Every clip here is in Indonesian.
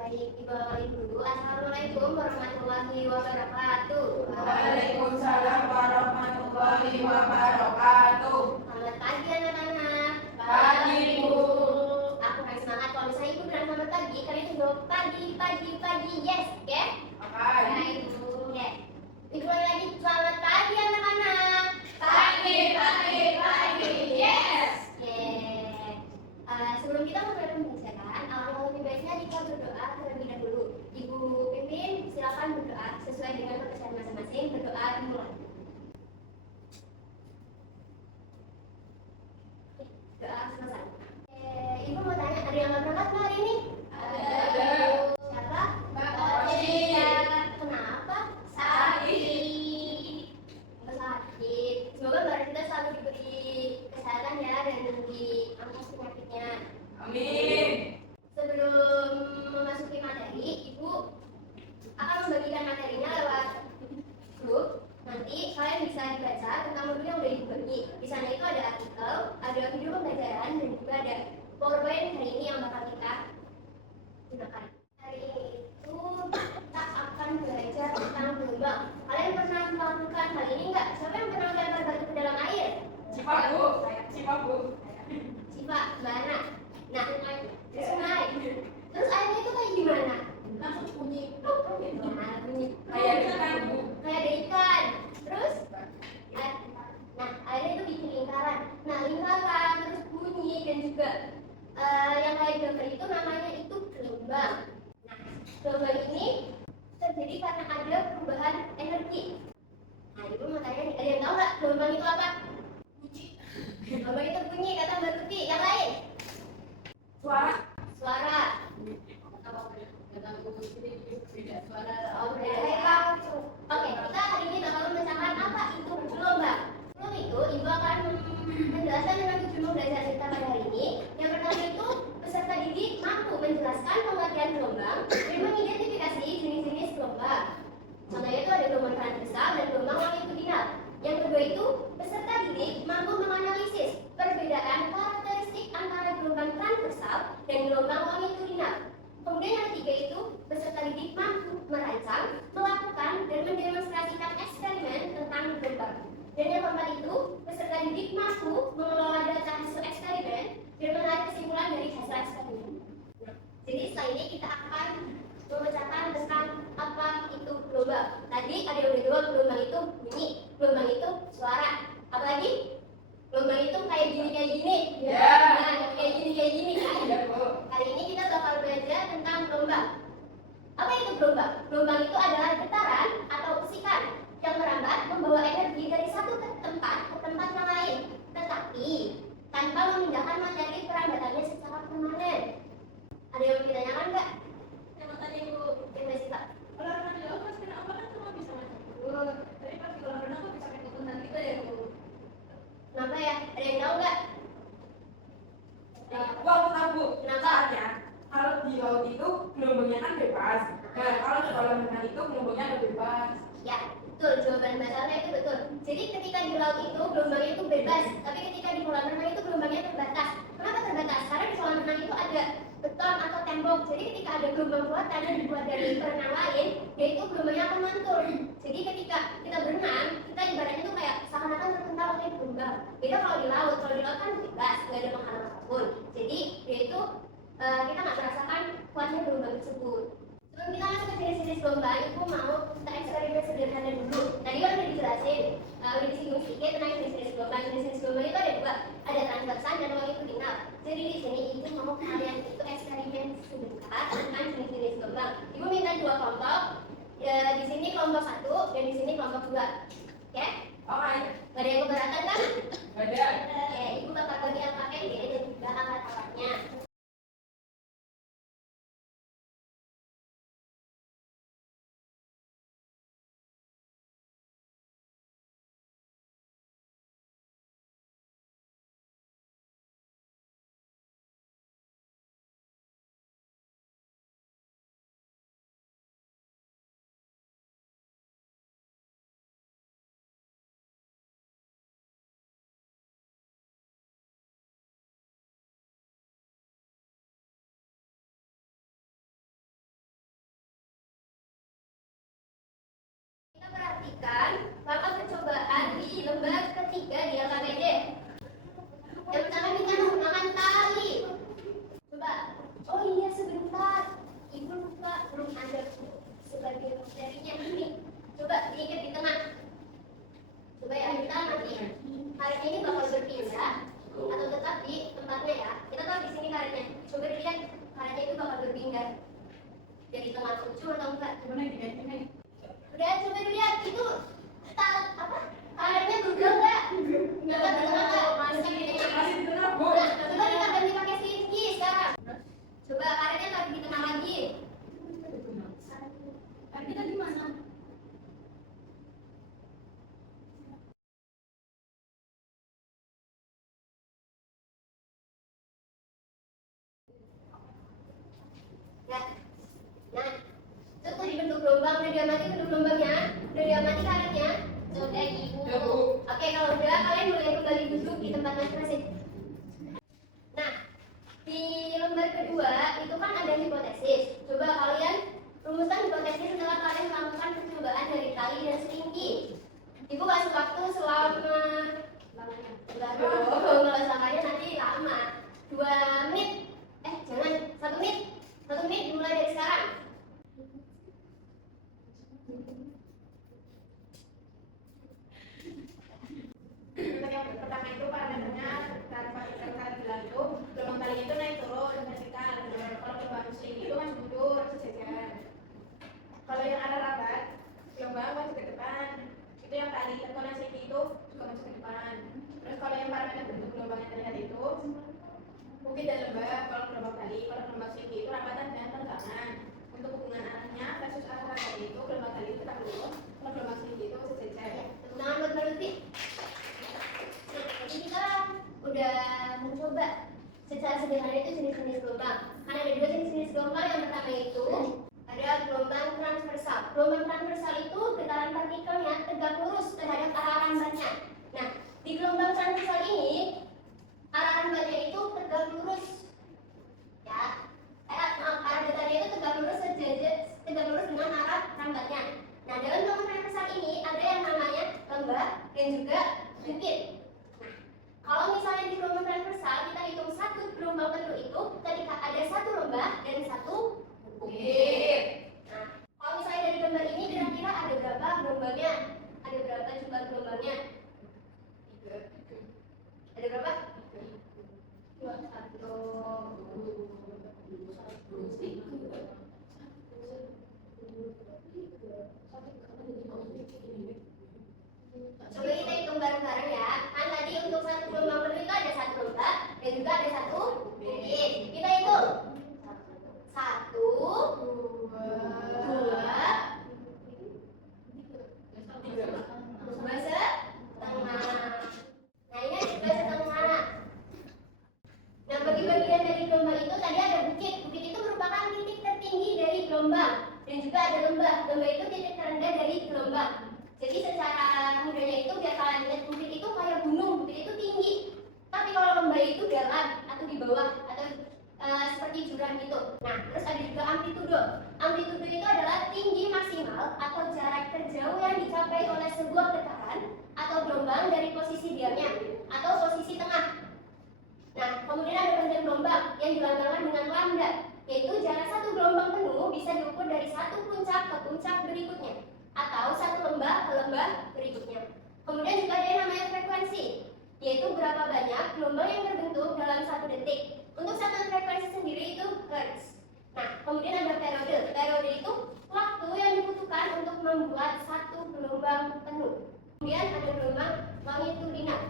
baik, dibawain dulu. Assalamualaikum warahmatullahi wabarakatuh. Waalaikumsalam warahmatullahi wabarakatuh. Selamat pagi anak-anak. Pagi, Bu. Aku harus semangat kalau misalnya ibu bilang selamat pagi, kalian itu jawab pagi, pagi, pagi, yes, oke? Baik, Bu. Yes. Ibu ulangi lagi, selamat pagi anak-anak. Pagi, pagi, pagi, yes. Sebelum kita mulai pembelajaran, alangkah lebih baiknya kita berdoa terlebih dahulu. Ibu Pipin, silakan berdoa sesuai dengan kepercayaan masing-masing. Berdoa dimulai. Doa selesai. Ibu mau tanya, ada yang nggak berangkat nggak hari ini? Ada. Siapa? Mbak Oci. Kenapa? Sakit. Sakit. Semoga badan kita selalu diberi kesehatan ya dan diangkat penyakitnya. Amin. Sebelum memasuki materi, Ibu akan membagikan materinya lewat grup. Nanti kalian bisa dibaca tentang modul yang udah dibagi. Di sana itu ada artikel, ada video pembelajaran, dan juga ada PowerPoint hari ini yang bakal kita gunakan. Hari ini itu kita akan belajar tentang gelombang. Kalian pernah melakukan hal ini nggak? Siapa yang pernah melempar batu ke dalam air? Cipak, Bu. Cipak, Bu. Siapa? Mbak Ana. Nah, di sungai. Terus airnya itu kayak gimana? Langsung bunyi. Nah, bunyi. Kayak ikan, Bu. Kayak ada ikan. Terus, nah airnya itu bikin lingkaran. Nah, lingkaran terus bunyi dan juga yang kayak gambar itu namanya itu gelombang. Nah, gelombang ini terjadi karena ada perubahan energi. Nah, ibu mau tanya nih, ada yang tahu nggak gelombang itu apa? Bunyi. Gelombang itu bunyi kata Mbak Tuti. Yang lain? Suara. Suara. Beda suara. Oh, beda. Oke, kita hari ini bakal membicarakan apa itu gelombang. Sebelum itu, Ibu akan menjelaskan dengan tujuan belajar kita pada hari ini. Yang pertama itu, peserta didik mampu menjelaskan pengertian gelombang dan mengidentifikasi jenis-jenis gelombang. Contohnya itu ada gelombang transversal dan gelombang longitudinal. Yang kedua itu, peserta didik mampu menganalisis perbedaan karakteristik antara gelombang transversal dan gelombang longitudinal. Kemudian yang ketiga itu, peserta didik mampu merancang, melakukan, dan mendemonstrasikan eksperimen tentang gelombang. Dan yang keempat itu, peserta didik mampu mengelola data hasil eksperimen dan menarik kesimpulan dari hasil eksperimen. Jadi setelah ini kita akan membacakan tentang apa itu gelombang. Tadi ada yang udah jawab, gelombang itu bunyi, gelombang itu suara. Apalagi? Gelombang itu kayak gini. Ya. Nah, kayak gini kan? Iya, Bu. Hari ini kita bakal belajar tentang gelombang. Apa itu gelombang? Gelombang itu adalah getaran atau bisikan yang merambat membawa energi dari satu tempat ke tempat yang lain, tetapi tanpa memindahkan materi perambatannya secara permanen. Ada yang mau ditanyakan nggak? Yang tadi, Bu. Coba sih Pak. Kalau renang di laut pas kena apa kan semua bisa masuk. Tapi pas di kolam renang kok bisa kayak ketunan gitu ya, Bu? Kenapa ya? Ada yang tahu nggak? Gua aku tahu, Bu. Kenapa? Soalnya kalau di laut itu gelombangnya kan bebas. Nah, kalau di kolam renang itu gelombangnya nggak bebas. Ya, betul. Jawaban Mbak Salma itu betul. Jadi ketika di laut itu gelombangnya itu bebas, tapi ketika di kolam renang itu gelombangnya terbatas. Kenapa terbatas? Karena di kolam renang itu ada beton atau tembok. Jadi ketika ada gelombang buatan yang dibuat dari perenang lain, yaitu gelombangnya akan mantul. Jadi ketika kita berenang, kita ibaratnya itu kayak seakan-akan terpental oleh gelombang. Beda kalau di laut kan bebas, nggak ada penghalang apapun. Jadi yaitu kita nggak merasakan kuatnya gelombang tersebut. Sebelum kita masuk ke jenis-jenis gelombang, Ibu mau kita eksperimen sederhana dulu. Tadi kan udah dijelasin, udah disinggung sedikit tentang jenis-jenis gelombang. Jenis-jenis gelombang itu ada dua, ada transversan dan longitudinal. Jadi di sini Ibu mau kalian itu eksperimen sebentar tentang jenis-jenis gelombang. Ibu minta dua kelompok, di sini kelompok 1 dan di sini kelompok 2. Oke? Oke. Gak ada yang keberatan kan? Nggak ada. Oke, Ibu bakal bagi angkatnya dan juga alat-alatnya. berpindah jadi tengah ujung atau enggak? Coba naik naik. Udah coba dilihat itu apa? Karetnya berubah enggak? Enggak berubah enggak? Masih di tengah. Masih di tengah, Bu. Nah, coba kita ganti pakai slinky sekarang. Coba karetnya taruh di tengah lagi. Kita di mana? Nah, itu tuh dibentuk gelombang, udah diamati bentuk gelombangnya, udah diamati karetnya, sudah ibu. Ya, Bu. Oke, kalau udah kalian boleh kembali duduk di tempat masing-masing. Nah, di lembar kedua itu kan ada hipotesis. Coba kalian rumuskan hipotesis setelah kalian melakukan percobaan dari tali dan selingki. Ibu kasih waktu selama enggak dong, kalau selamanya nanti lama. 2 menit. Jangan, 1 menit. 1 menit dimulai dari sekarang. Untuk yang pertama itu parameternya tanpa kita bilang itu gelombang talinya itu naik turun vertikal. Kalau gelombang sling itu masih mundur sejajar. Kalau yang ada rabat, gelombang masih ke depan. Itu yang tali. Kalau yang sling itu juga masih ke depan. Terus kalau yang parameter bentuk gelombang yang terlihat itu bukit dan lembab. Kalau gelombang tali, kalau gelombang sling itu rabatan dan tenggangan. Untuk hubungan arahnya versus arah rabat itu gelombang tali tetap lurus. Kalau gelombang sling itu sejajar. Tepuk tangan buat Mbak Lutfi. Nah, jadi kita udah mencoba secara sederhana itu jenis-jenis gelombang. Karena ada 2 jenis-jenis gelombang. Yang pertama itu ada gelombang transversal. Gelombang transversal itu getaran partikelnya tegak lurus terhadap arah rambatnya. Nah, di gelombang transversal ini arah rambatnya itu tegak lurus. Ya, arah getarannya itu tegak lurus sejajar, tegak lurus dengan arah rambatnya. Nah, dalam gelombang transversal ini ada yang namanya lembah dan juga bukit. Nah, kalau misalnya di gelombang transversal kita hitung satu gelombang penuh itu ketika ada satu lembah dan satu bukit. Nah, kalau misalnya dari gambar ini kira-kira ada berapa gelombangnya? Ada berapa jumlah gelombangnya? 3. Ada berapa? 1, 2, 3. Coba kita hitung bareng-bareng ya. Kan tadi untuk satu gelombang penuh itu ada satu lembah dan juga ada satu bukit. Kita hitung. 1, 2, 2 setengah. Nah, ini ada 2 setengah. Nah, bagi bagian dari gelombang itu tadi ada bukit. Bukit itu merupakan titik tertinggi dari gelombang dan juga ada lembah. Lembah itu titik terendah dari gelombang. Jadi secara mudahnya itu biar kalian lihat bukit itu kayak gunung, bukit itu tinggi. Tapi kalau lembah itu dalam atau di bawah atau seperti jurang gitu. Nah, terus ada juga amplitudo. Amplitudo itu adalah tinggi maksimal atau jarak terjauh yang dicapai oleh sebuah getaran atau gelombang dari posisi diamnya atau posisi tengah. Nah, kemudian ada panjang gelombang yang dilambangkan dengan lambda, yaitu jarak satu gelombang penuh bisa diukur dari satu puncak ke puncak berikutnya atau satu lembah ke lembah berikutnya. Kemudian juga ada yang namanya frekuensi, yaitu berapa banyak gelombang yang terbentuk dalam 1 detik. Untuk satuan frekuensi sendiri itu hertz. Nah, kemudian ada periode. Periode itu waktu yang dibutuhkan untuk membuat satu gelombang penuh. Kemudian ada gelombang longitudinal.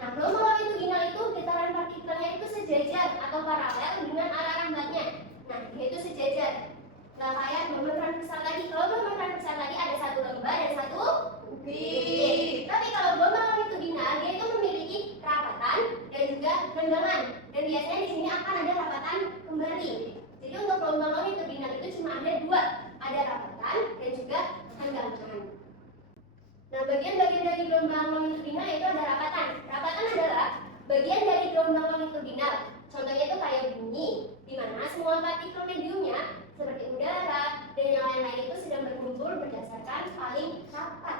Nah, gelombang longitudinal itu getaran partikelnya itu sejajar atau paralel dengan arah rambatnya. Nah, dia itu sejajar. Nah, kayak gelombang transversal tadi. Kalau gelombang transversal tadi ada satu lembah dan satu bukit. Tapi kalau gelombang longitudinal dia itu memiliki rapatan dan juga renggangan. Dan biasanya di sini akan ada rapatan kembali. Jadi untuk gelombang longitudinal itu cuma ada 2, ada rapatan dan juga renggangan. Nah, bagian-bagian dari gelombang longitudinal itu ada rapatan. Rapatan adalah bagian dari gelombang longitudinal. Contohnya itu kayak bumi, di mana semua partikel mediumnya seperti udara dan yang lain-lain itu sedang berkumpul berdasarkan paling rapat.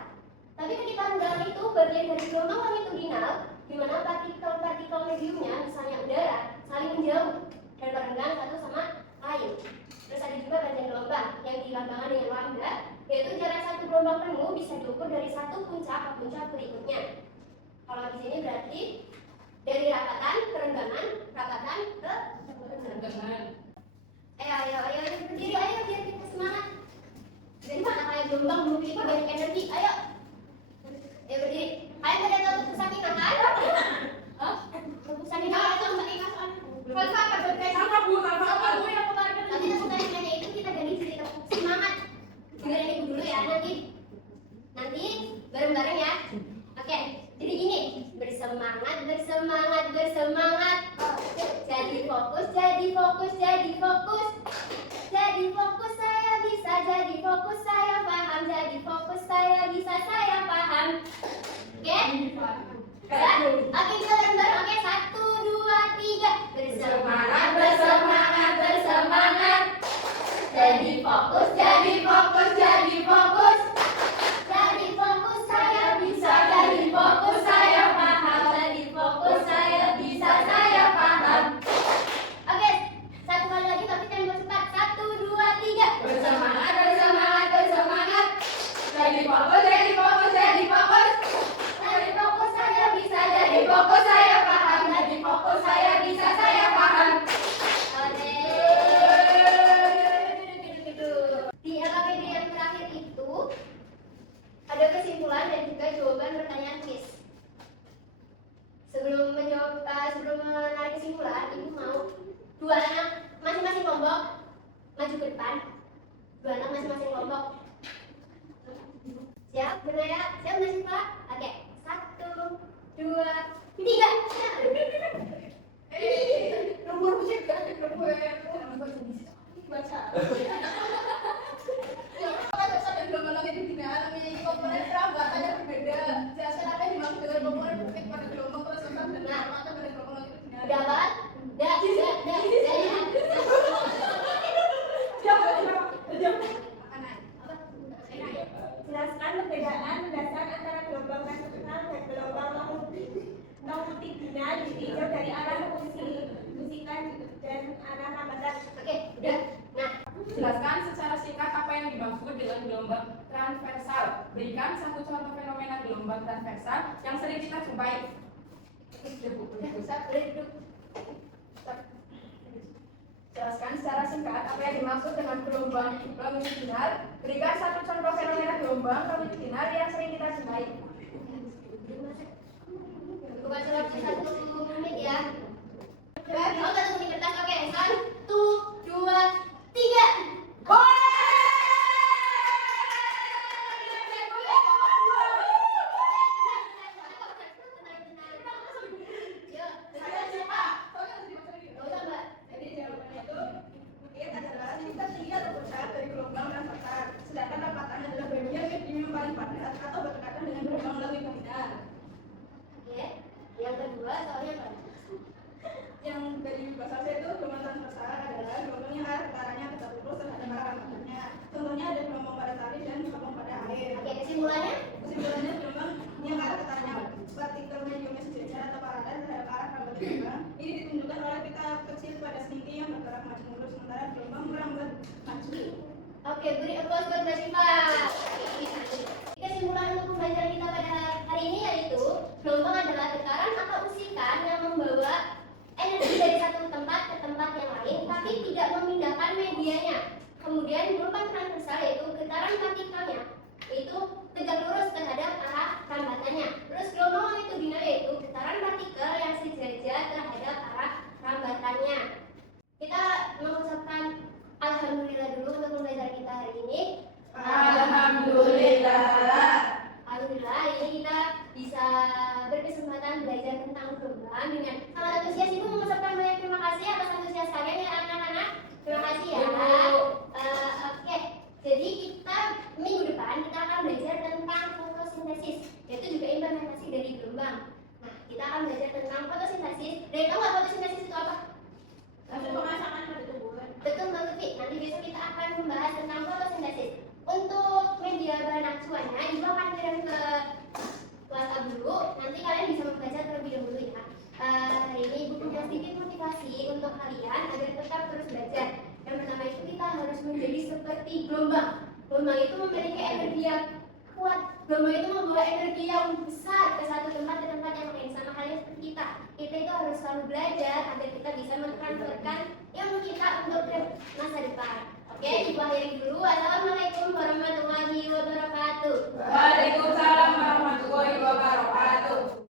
Tapi ketika renggang itu bagian dari gelombang longitudinal, di mana partikel-partikel mediumnya, misalnya udara, saling menjauh dan berenggang satu sama lain. Terus ada juga panjang gelombang yang dilambangkan dengan lambda, yaitu jarak satu gelombang penuh bisa diukur dari satu puncak ke puncak berikutnya. Kalau di sini berarti dari rapatan ke renggangan, rapatan ke renggangan. Ayo berdiri, ayo biar kita semangat. Dari mana kayak gelombang memiliki banyak energi, ayo. Ayo berdiri. Kalian pada tahu tepuk sakinah kan? Hah? Tepuk sakinah itu falsafah berkait Apa bu yang kemarin. Nanti tepuk sakinahnya itu kita ganti jadi tepuk semangat. Dengerin ibu dulu ya, nanti bareng-bareng ya. Oke, jadi gini, bersemangat. Jadi fokus. Jadi fokus saya bisa, jadi fokus saya paham, jadi fokus saya bisa, saya paham. Oke? Ya? Oke, kita bareng-bareng. Oke, 1, 2, 3. Bersemangat. Jadi fokus. Jadi fokus saya bisa, jadi fokus saya paham, jadi fokus saya bisa, saya paham. Oke, satu kali lagi tapi tempo cepat. 1, 2, 3. Bersemangat. Jadi fokus. Jadi fokus saya bisa, jadi fokus saya paham, jadi fokus saya bisa, saya paham. Oke. Di LKPD yang terakhir itu ada kesimpulan dan juga jawaban pertanyaan quiz. Sebelum menarik kesimpulan, ibu mau dua anak masing-masing kelompok maju ke depan. Dua anak masing-masing kelompok. Siap, benar ya? Siap nggak sih Pak? Oke, 1, 2, 3. Nomor musik kan? Nomor baca. Dan gelombang langit di bidang memiliki komponen perambatannya berbeda. Jelaskan apa yang dimaksud dengan komponen berfik pada gelombang tersebut dan perambahan pada gelombang langit di bidang. Udah apa? Udah ya. Jelaskan perbedaan mendasar antara gelombang nasional dan gelombang longitudinal ditinjau dari arah musikan dan arah hambatan. Oke, udah. Nah, Jelaskan secara singkat apa yang dimaksud dengan gelombang transversal. Berikan satu contoh fenomena gelombang transversal yang sering kita jumpai. Jelaskan secara singkat apa yang dimaksud dengan gelombang longitudinal. Berikan satu contoh fenomena gelombang longitudinal yang sering kita jumpai. Aku baca waktu 1 menit ya. Oh, 1 menit kertas. Oke, 1, 2, 3. Yang kedua soalnya apa? Yang dari bahasa saya itu gelombang transversal adalah gelombang yang arah utaranya tetap lurus terhadap arah hambatannya. Contohnya ada gelombang pada tali dan gelombang pada air. Oke, kesimpulannya? Kesimpulannya gelombang yang arah utaranya partikel mediumnya sejajar atau paralel terhadap arah hambatan gelombang. Ini ditunjukkan oleh pita kecil pada selingki yang bergerak maju mundur sementara gelombang merambat maju. Oke, beri applause buat Mbak Syifa. Kesimpulan untuk pembelajaran kita pada hari ini yaitu gelombang adalah getaran atau usikan yang membawa energi dari satu tempat ke tempat yang lain tapi tidak memindahkan medianya. Kemudian gelombang transversal yaitu getaran partikelnya itu tegak lurus terhadap arah hambatannya. Terus gelombang longitudinal yaitu getaran partikel yang sejajar terhadap arah hambatannya. Kita mengucapkan alhamdulillah dulu untuk pembelajaran kita hari ini. Alhamdulillah. Alhamdulillah hari ini kita bisa berkesempatan belajar tentang gelombang dengan sangat antusias. Ibu mengucapkan banyak terima kasih atas antusias kalian ya anak-anak. Terima kasih ya. Oke, jadi kita minggu depan kita akan belajar tentang fotosintesis, yaitu juga implementasi dari gelombang. Nah, kita akan belajar tentang fotosintesis. Dan tahu nggak fotosintesis itu apa? Pemasangan pada tumbuhan. Betul Mbak Lutfi. Nanti besok kita akan membahas tentang fotosintesis. Untuk media bahan acuannya, Ibu akan kirim ke kelas A dulu. Nanti kalian bisa membaca terlebih dahulu ya. Hari ini Ibu punya sedikit motivasi untuk kalian agar tetap terus belajar. Yang pertama itu kita harus menjadi seperti gelombang. Gelombang itu memiliki energi yang kuat. Gelombang itu membawa energi yang besar ke satu tempat ke tempat yang lain. Sama halnya seperti kita. Kita itu harus selalu belajar agar kita bisa mentransferkan ilmu kita untuk masa depan. Oke, ibu akhiri dulu. Assalamualaikum warahmatullahi wabarakatuh. Waalaikumsalam warahmatullahi wabarakatuh.